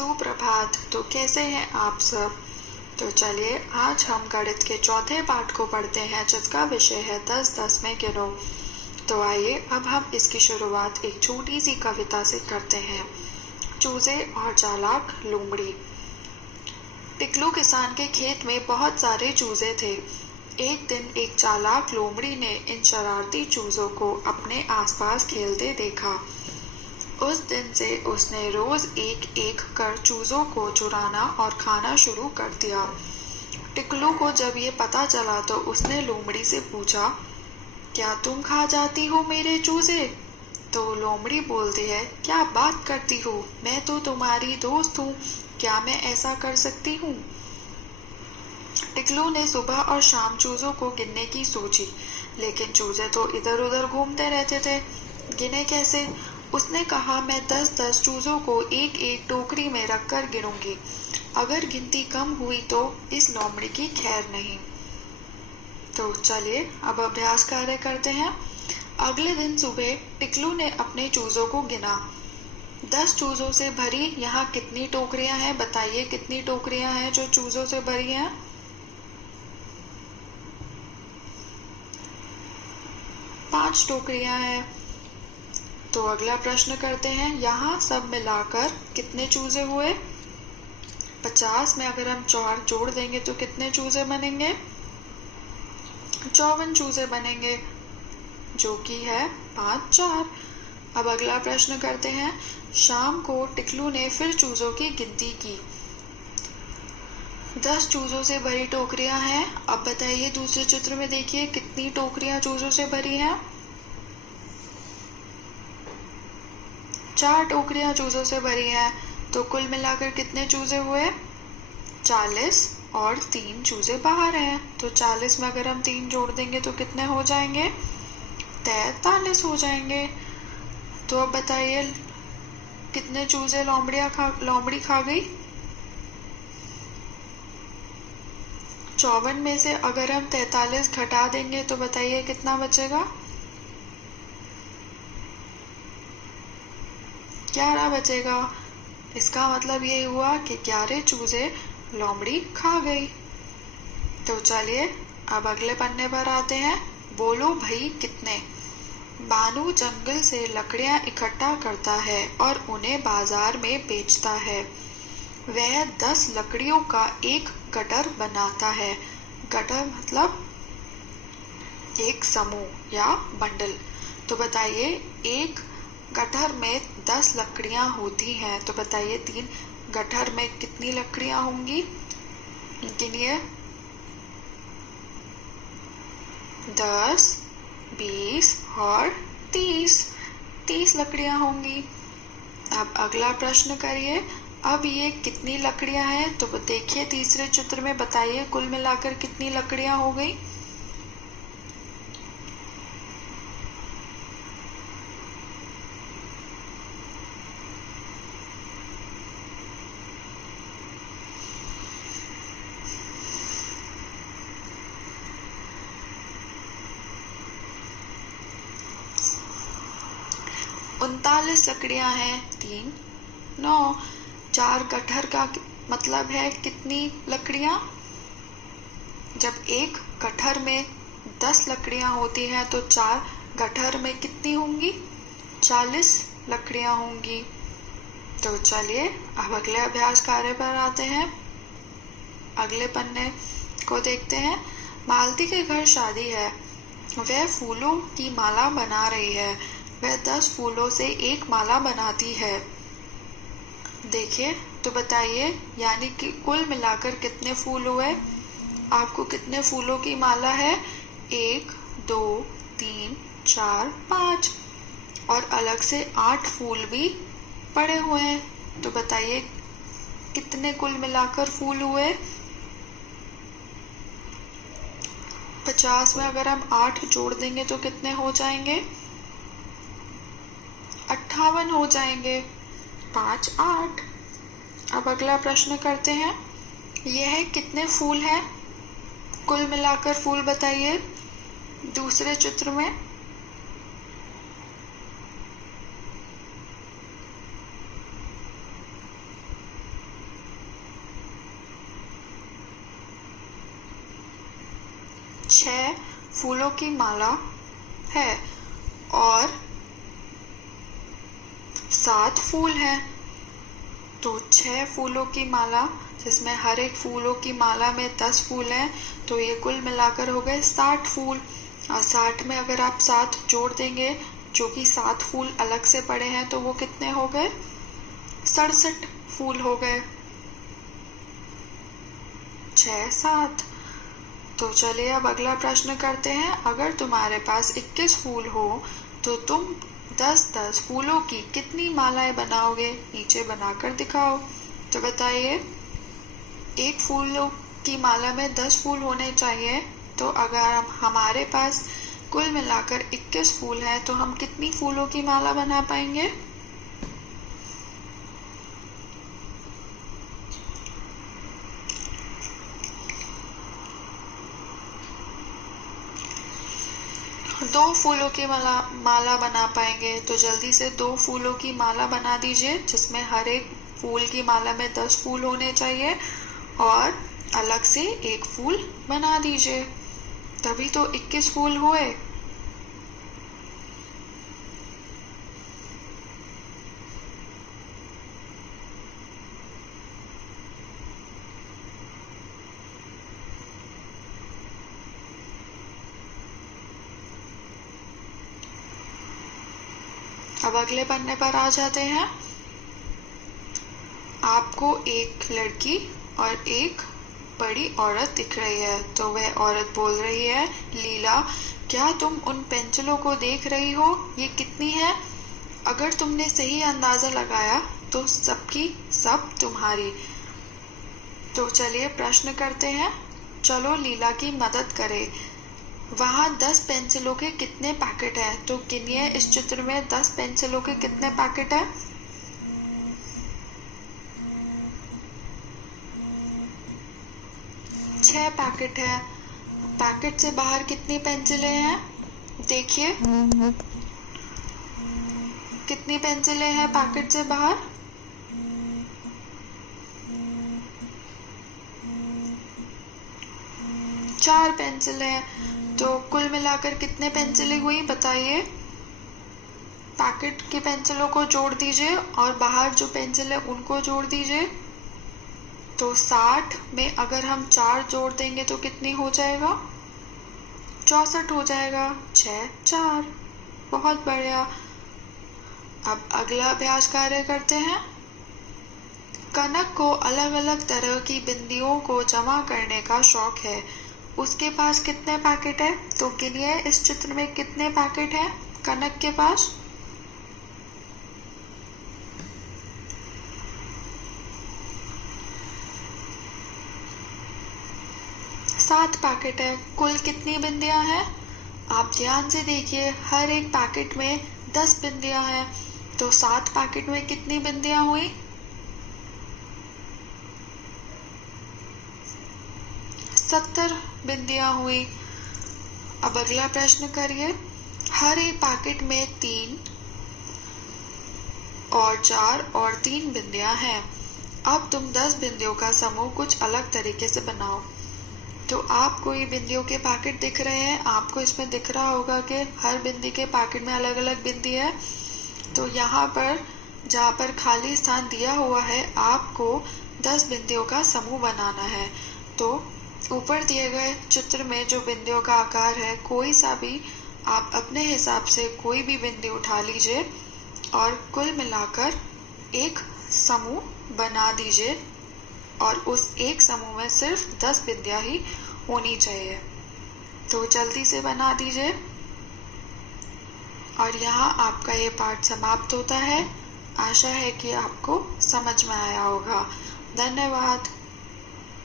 सुप्रभात। तो कैसे हैं आप सब? तो चलिए आज हम गणित के चौथे पाठ को पढ़ते हैं, जिसका विषय है 10-10 में गिनो। तो आइए अब हम इसकी शुरुआत एक छोटी सी कविता से करते हैं। चूजे और चालाक लोमड़ी। टिकलू किसान के खेत में बहुत सारे चूजे थे। एक दिन एक चालाक लोमड़ी ने इन शरारती चूजों को अपने आसपास खेलते देखा। उस दिन से उसने रोज एक एक कर चूजों को चुराना और खाना शुरू कर दिया। टिकलू को जब ये पता चला तो उसने लोमड़ी से पूछा, क्या तुम खा जाती हो मेरे चूजे? तो लोमड़ी बोलती है, क्या बात करती हो, मैं तो तुम्हारी दोस्त हूँ, क्या मैं ऐसा कर सकती हूँ? टिकलू ने सुबह और शाम चूजों को गिनने की सोची, लेकिन चूजे तो इधर उधर घूमते रहते थे। गिने कैसे? उसने कहा, मैं 10-10 चूजों को एक एक टोकरी में रखकर गिनूंगी। अगर गिनती कम हुई तो इस लोमड़ी की खैर नहीं। तो चलिए अब अभ्यास कार्य करते हैं। अगले दिन सुबह टिकलू ने अपने चूजों को गिना। 10 चूजों से भरी यहाँ कितनी टोकरियां हैं? बताइए कितनी टोकरियां हैं जो चूजों से भरी हैं? 5 टोकरियां हैं। तो अगला प्रश्न करते हैं, यहाँ सब मिलाकर कितने चूजे हुए? 50 में अगर हम 4 जोड़ देंगे तो कितने चूजे बनेंगे? 54 चूजे बनेंगे, जो कि है 5-4। अब अगला प्रश्न करते हैं, शाम को टिकलू ने फिर चूजों की गिनती की। 10 चूजों से भरी टोकरियां हैं। अब बताइए दूसरे चित्र में देखिए कितनी टोकरियां चूजों से भरी हैं? 4 टोकरियां चूजों से भरी हैं। तो कुल मिलाकर कितने चूजे हुए? 40 और 3 चूजे बाहर हैं। तो 40 में अगर हम 3 जोड़ देंगे तो कितने हो जाएंगे? 43 हो जाएंगे। तो अब बताइए कितने चूजे लोमड़ी खा गई? 54 में से अगर हम 43 घटा देंगे तो बताइए कितना बचेगा? 11 बचेगा। इसका मतलब ये हुआ कि 11 चूजे लोमड़ी खा गई। तो चलिए अब अगले पन्ने पर आते हैं। बोलो भाई कितने? बानू जंगल से लकड़ियां इकट्ठा करता है और उन्हें बाजार में बेचता है। वह 10 लकड़ियों का एक गटर बनाता है। गटर मतलब एक समूह या बंडल। तो बताइए एक गठर में 10 लकड़ियां होती हैं, तो बताइए 3 गठर में कितनी लकड़ियां होंगी? गिनिए। 10, 20 और 30 लकड़ियां होंगी। अब अगला प्रश्न करिए। अब ये कितनी लकड़ियां हैं? तो देखिए तीसरे चित्र में, बताइए कुल मिलाकर कितनी लकड़ियां हो गई? उनतालीस लकड़ियां हैं। 3, 9। 4 गठर का मतलब है कितनी लकड़ियां? जब एक गठर में 10 लकड़ियां होती हैं तो 4 गठर में कितनी होंगी? 40 लकड़ियां होंगी। तो चलिए अब अगले अभ्यास कार्य पर आते हैं। अगले पन्ने को देखते हैं। मालती के घर शादी है। वह फूलों की माला बना रही है। वह 10 फूलों से एक माला बनाती है। देखिए तो बताइए यानी कि कुल मिलाकर कितने फूल हुए? आपको कितने फूलों की माला है? 1, 2, 3, 4, 5 और अलग से 8 फूल भी पड़े हुए हैं। तो बताइए कितने कुल मिलाकर फूल हुए? 50 में अगर हम 8 जोड़ देंगे तो कितने हो जाएंगे? 58 हो जाएंगे। 5, 8। अब अगला प्रश्न करते हैं। यह कितने फूल हैं? कुल मिलाकर फूल बताइए दूसरे चित्र में। 6 फूलों की माला है और 7 फूल हैं। तो 6 फूलों की माला जिसमें हर एक फूलों की माला में 10 फूल हैं, तो ये कुल मिलाकर हो गए 60 फूल। और 60 में अगर आप 7 जोड़ देंगे, जो कि 7 फूल अलग से पड़े हैं, तो वो कितने हो गए? 67 फूल हो गए। 6 7। तो चलिए अब अगला प्रश्न करते हैं। अगर तुम्हारे पास 21 फूल हो तो तुम 10-10 फूलों की कितनी मालाएं बनाओगे? नीचे बनाकर दिखाओ। तो बताइए, एक फूलों की माला में 10 फूल होने चाहिए, तो अगर हमारे पास कुल मिलाकर 21 फूल हैं तो हम कितनी फूलों की माला बना पाएंगे? दो फूलों की माला बना पाएंगे। तो जल्दी से 2 फूलों की माला बना दीजिए, जिसमें हर एक फूल की माला में 10 फूल होने चाहिए और अलग से एक फूल बना दीजिए, तभी तो 21 फूल हुए। अब अगले पन्ने पर आ जाते हैं। आपको एक लड़की और एक बड़ी औरत दिख रही है, तो वह औरत बोल रही है, लीला, क्या तुम उन पेंसिलों को देख रही हो? ये कितनी है? अगर तुमने सही अंदाजा लगाया तो सबकी सब तुम्हारी। तो चलिए प्रश्न करते हैं। चलो लीला की मदद करें। वहाँ 10 पेंसिलों के कितने पैकेट हैं? तो गिनिए, इस चित्र में 10 पेंसिलों के कितने पैकेट हैं? 6 पैकेट है। पैकेट से बाहर कितनी पेंसिलें हैं? देखिए, कितनी पेंसिलें हैं पैकेट से बाहर? 4 पेंसिलें। तो कुल मिलाकर कितने पेंसिलें हुई बताइए? पैकेट की पेंसिलों को जोड़ दीजिए और बाहर जो पेंसिल है उनको जोड़ दीजिए। तो 60 में अगर हम 4 जोड़ देंगे तो कितनी हो जाएगा? 64 हो जाएगा। 6 4। बहुत बढ़िया। अब अगला अभ्यास कार्य करते हैं। कनक को अलग अलग तरह की बिंदियों को जमा करने का शौक है। उसके पास कितने पैकेट है? तो गिनिए, इस चित्र में कितने पैकेट हैं कनक के पास? 7 पैकेट है। कुल कितनी बिंदियां हैं? आप ध्यान से देखिए, हर एक पैकेट में 10 बिंदियां हैं। तो 7 पैकेट में कितनी बिंदियां हुई? 70 बिंदियां हुई। अब अगला प्रश्न करिए। हर एक पैकेट में 3 और 4 और 3 बिंदियां हैं। अब तुम 10 बिंदियों का समूह कुछ अलग तरीके से बनाओ। तो आपको ये बिंदियों के पैकेट दिख रहे हैं। आपको इसमें दिख रहा होगा कि हर बिंदी के पैकेट में अलग अलग बिंदी है। तो यहाँ पर जहाँ पर खाली स्थान दिया हुआ है, आपको 10 बिंदियों का समूह बनाना है। तो ऊपर दिए गए चित्र में जो बिंदियों का आकार है, कोई सा भी आप अपने हिसाब से कोई भी बिंदी उठा लीजिए और कुल मिलाकर एक समूह बना दीजिए। और उस एक समूह में सिर्फ 10 बिंदियां ही होनी चाहिए। तो जल्दी से बना दीजिए। और यहाँ आपका ये पाठ समाप्त होता है। आशा है कि आपको समझ में आया होगा। धन्यवाद।